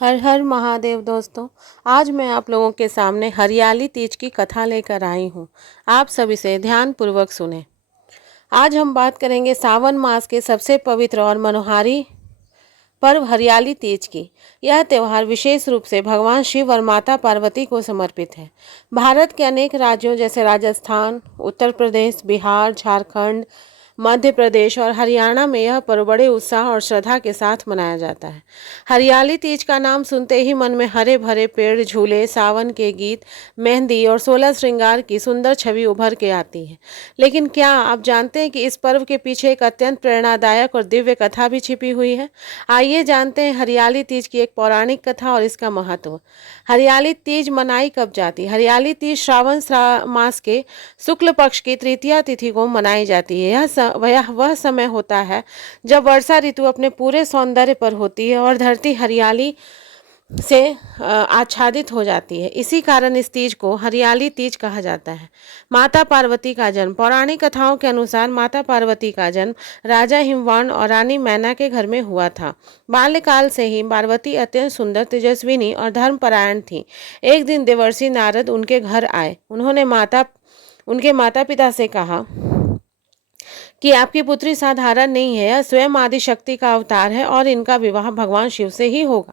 हर हर महादेव दोस्तों। आज मैं आप लोगों के सामने हरियाली तीज की कथा लेकर आई हूँ। आप सब इसे ध्यानपूर्वक सुने। आज हम बात करेंगे सावन मास के सबसे पवित्र और मनोहारी पर्व हरियाली तीज की। यह त्यौहार विशेष रूप से भगवान शिव और माता पार्वती को समर्पित है। भारत के अनेक राज्यों जैसे राजस्थान, उत्तर प्रदेश, बिहार, झारखंड, मध्य प्रदेश और हरियाणा में यह पर्व बड़े उत्साह और श्रद्धा के साथ मनाया जाता है। हरियाली तीज का नाम सुनते ही मन में हरे भरे पेड़, झूले, सावन के गीत, मेहंदी और 16 श्रृंगार की सुंदर छवि उभर के आती है। लेकिन क्या आप जानते हैं कि इस पर्व के पीछे एक अत्यंत प्रेरणादायक और दिव्य कथा भी छिपी हुई है? आइए जानते हैं हरियाली तीज की एक पौराणिक कथा और इसका महत्व। हरियाली तीज मनाई कब जाती? हरियाली तीज श्रावण मास के शुक्ल पक्ष की तृतीया तिथि को मनाई जाती है। यह वह समय होता है जब वर्षा ऋतु अपने पूरे सौंदर्य पर होती है और धरती हरियाली से आच्छादित हो जाती है। इसी कारण इस तीज को हरियाली तीज कहा जाता है। माता पार्वती का जन्म। पौराणिक कथाओं के अनुसार माता पार्वती का जन्म राजा हिमवान और रानी मैना के घर में हुआ था। बाल्यकाल से ही पार्वती अत्यंत सुंदर, तेजस्विनी और धर्मपरायण थी। एक दिन देवर्षि नारद उनके घर आए। उन्होंने उनके माता पिता से कहा कि आपकी पुत्री साधारण नहीं है, यह स्वयं आदि शक्ति का अवतार है और इनका विवाह भगवान शिव से ही होगा।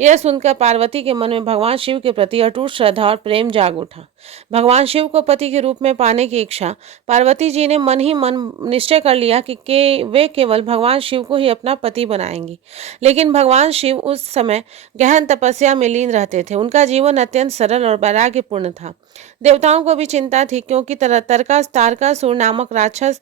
यह सुनकर पार्वती के मन में भगवान शिव के प्रति अटूट श्रद्धा और प्रेम जाग उठा। भगवान शिव को पति के रूप में पाने की इच्छा पार्वती जी ने मन ही मन निश्चय कर लिया कि वे केवल भगवान शिव को ही अपना पति बनाएंगी। लेकिन भगवान शिव उस समय गहन तपस्या में लीन रहते थे। उनका जीवन अत्यंत सरल और वैराग्यपूर्ण था। देवताओं को भी चिंता थी, क्योंकि तारकासुर नामक राक्षस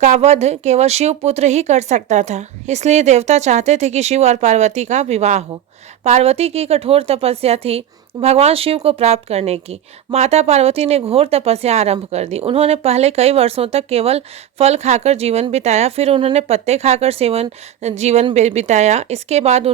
का वध केवल शिव पुत्र ही कर सकता था। इसलिए देवता चाहते थे कि शिव और पार्वती का विवाह हो। पार्वती की कठोर तपस्या थी भगवान शिव को प्राप्त करने की। माता पार्वती ने घोर तपस्या आरंभ कर दी। उन्होंने पहले कई वर्षों तक केवल फल खाकर जीवन बिताया, फिर उन्होंने पत्ते खाकर जीवन बिताया। इसके बाद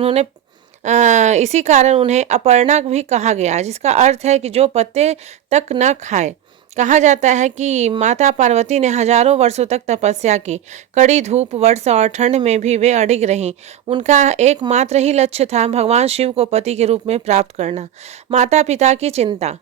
इसी कारण उन्हें अपर्णा भी कहा गया, जिसका अर्थ है कि जो पत्ते तक न खाए। कहा जाता है कि माता पार्वती ने हजारों वर्षों तक तपस्या की। कड़ी धूप, वर्षा और ठंड में भी वे अडिग रहीं। उनका एकमात्र ही लक्ष्य था भगवान शिव को पति के रूप में प्राप्त करना। माता पिता की चिंता।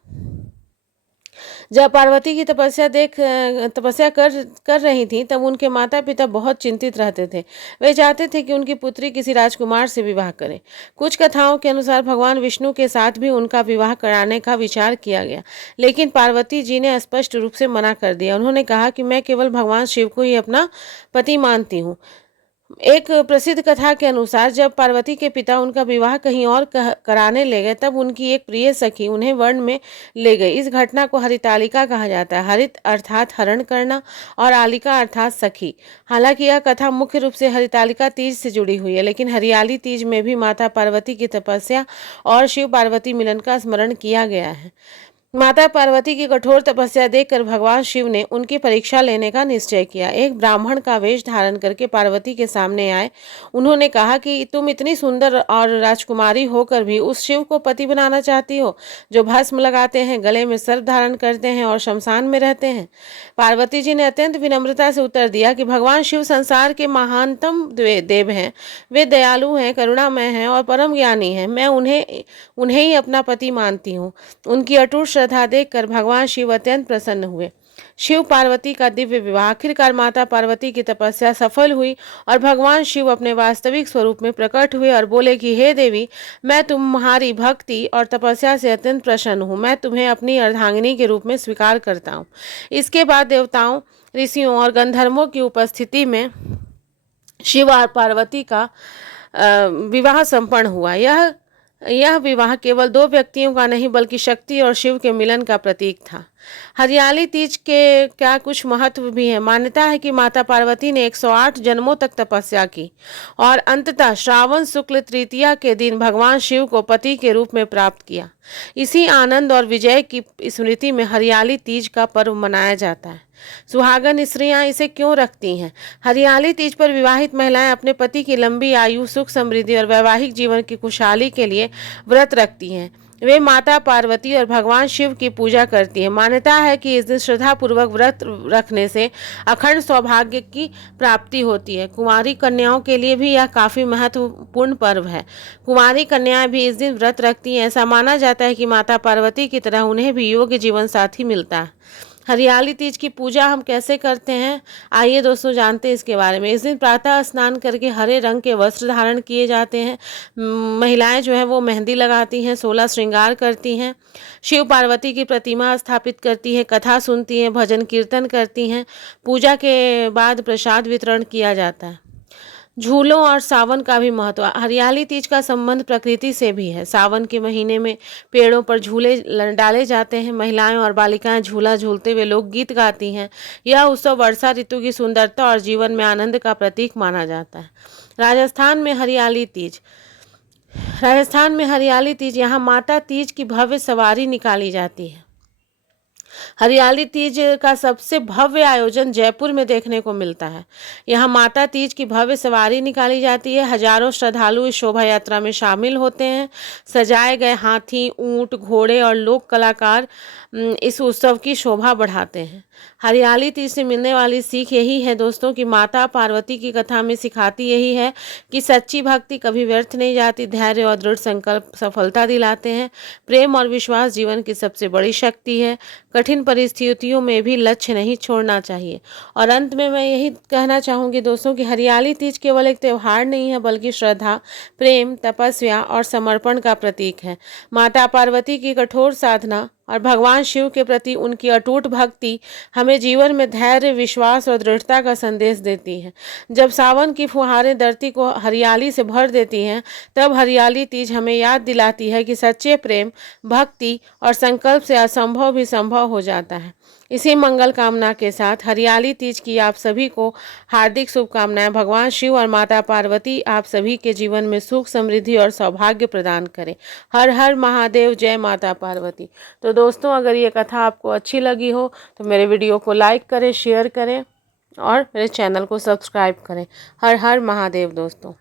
जब पार्वती की तपस्या कर रही थी, तब उनके माता पिता बहुत चिंतित रहते थे। वे चाहते थे कि उनकी पुत्री किसी राजकुमार से विवाह करे। कुछ कथाओं के अनुसार भगवान विष्णु के साथ भी उनका विवाह कराने का विचार किया गया, लेकिन पार्वती जी ने स्पष्ट रूप से मना कर दिया। उन्होंने कहा कि मैं केवल भगवान शिव को ही अपना पति मानती हूँ। एक प्रसिद्ध कथा के अनुसार जब पार्वती के पिता उनका विवाह कहीं और कराने ले गए, तब उनकी एक प्रिय सखी उन्हें वन में ले गई। इस घटना को हरितालिका कहा जाता है। हरित अर्थात हरण करना और आलिका अर्थात सखी। हालांकि यह कथा मुख्य रूप से हरितालिका तीज से जुड़ी हुई है, लेकिन हरियाली तीज में भी माता पार्वती की तपस्या और शिव पार्वती मिलन का स्मरण किया गया है। माता पार्वती की कठोर तपस्या देखकर भगवान शिव ने उनकी परीक्षा लेने का निश्चय किया। एक ब्राह्मण का वेश धारण करके पार्वती के सामने आए। उन्होंने कहा कि तुम इतनी सुंदर और राजकुमारी होकर भी उस शिव को पति बनाना चाहती हो जो भस्म लगाते हैं, गले में सर्प धारण करते हैं और शमशान में रहते हैं। पार्वती जी ने अत्यंत विनम्रता से उत्तर दिया कि भगवान शिव संसार के महानतम देव हैं। वे दयालु हैं, करुणामय हैं और परम ज्ञानी हैं। मैं उन्हें ही अपना पति मानती हूँ। उनकी अटूट श्रद्धा देखकर भगवान शिव अत्यंत प्रसन्न हुए। शिव पार्वती का दिव्य विवाह। आखिरकार माता पार्वती की तपस्या सफल हुई और भगवान शिव अपने वास्तविक स्वरूप में प्रकट हुए और बोले कि हे देवी, मैं तुम्हारी भक्ति और तपस्या से अत्यंत प्रसन्न हूँ। मैं तुम्हें अपनी अर्धांगिनी के रूप में स्वीकार करता हूँ। इसके बाद देवताओं, ऋषियों और गंधर्वों की उपस्थिति में शिव और पार्वती का विवाह संपन्न हुआ। यह विवाह केवल दो व्यक्तियों का नहीं, बल्कि शक्ति और शिव के मिलन का प्रतीक था। हरियाली तीज के क्या कुछ महत्व भी है। मान्यता है कि माता पार्वती ने 108 जन्मों तक तपस्या की और अंततः श्रावण शुक्ल तृतीया के दिन भगवान शिव को पति के रूप में प्राप्त किया। इसी आनंद और विजय की स्मृति में हरियाली तीज का पर्व मनाया जाता है। सुहागन स्त्रियां इसे क्यों रखती हैं? हरियाली तीज पर विवाहित महिलाएं अपने पति की लंबी आयु, सुख समृद्धि और वैवाहिक जीवन की खुशहाली के लिए व्रत रखती हैं। वे माता पार्वती और भगवान शिव की पूजा करती हैं। मान्यता है कि इस दिन श्रद्धापूर्वक व्रत रखने से अखंड सौभाग्य की प्राप्ति होती है। कुंवारी कन्याओं के लिए भी यह काफ़ी महत्वपूर्ण पर्व है। कुंवारी कन्याएं भी इस दिन व्रत रखती हैं। ऐसा माना जाता है कि माता पार्वती की तरह उन्हें भी योग्य जीवन साथी मिलता है। हरियाली तीज की पूजा हम कैसे करते हैं, आइए दोस्तों जानते हैं इसके बारे में। इस दिन प्रातः स्नान करके हरे रंग के वस्त्र धारण किए जाते हैं। महिलाएं जो है वो मेहंदी लगाती हैं, 16 श्रृंगार करती हैं, शिव पार्वती की प्रतिमा स्थापित करती हैं, कथा सुनती हैं, भजन कीर्तन करती हैं। पूजा के बाद प्रसाद वितरण किया जाता है। झूलों और सावन का भी महत्व। हरियाली तीज का संबंध प्रकृति से भी है। सावन के महीने में पेड़ों पर झूले डाले जाते हैं। महिलाएं और बालिकाएं झूला झूलते हुए लोकगीत गाती हैं। यह उत्सव वर्षा ऋतु की सुंदरता और जीवन में आनंद का प्रतीक माना जाता है। राजस्थान में हरियाली तीज। यहाँ माता तीज की भव्य सवारी निकाली जाती है। हरियाली तीज का सबसे भव्य आयोजन जयपुर में देखने को मिलता है। यहाँ माता तीज की भव्य सवारी निकाली जाती है। हजारों श्रद्धालु इस शोभा यात्रा में शामिल होते हैं। सजाए गए हाथी, ऊंट, घोड़े और लोक कलाकार इस उत्सव की शोभा बढ़ाते हैं। हरियाली तीज से मिलने वाली सीख यही है दोस्तों कि माता पार्वती की कथा में सिखाती यही है कि सच्ची भक्ति कभी व्यर्थ नहीं जाती। धैर्य और दृढ़ संकल्प सफलता दिलाते हैं। प्रेम और विश्वास जीवन की सबसे बड़ी शक्ति है। कठिन परिस्थितियों में भी लक्ष्य नहीं छोड़ना चाहिए। और अंत में मैं यही कहना चाहूँगी दोस्तों कि हरियाली तीज केवल एक त्यौहार नहीं है बल्कि श्रद्धा, प्रेम, तपस्या और समर्पण का प्रतीक है। माता पार्वती की कठोर साधना और भगवान शिव के प्रति उनकी अटूट भक्ति हमें जीवन में धैर्य, विश्वास और दृढ़ता का संदेश देती है। जब सावन की फुहारें धरती को हरियाली से भर देती हैं, तब हरियाली तीज हमें याद दिलाती है कि सच्चे प्रेम, भक्ति और संकल्प से असंभव भी संभव हो जाता है। इसी मंगल कामना के साथ हरियाली तीज की आप सभी को हार्दिक शुभकामनाएं। भगवान शिव और माता पार्वती आप सभी के जीवन में सुख, समृद्धि और सौभाग्य प्रदान करें। हर हर महादेव, जय माता पार्वती। तो दोस्तों, अगर ये कथा आपको अच्छी लगी हो तो मेरे वीडियो को लाइक करें, शेयर करें और मेरे चैनल को सब्सक्राइब करें। हर हर महादेव दोस्तों।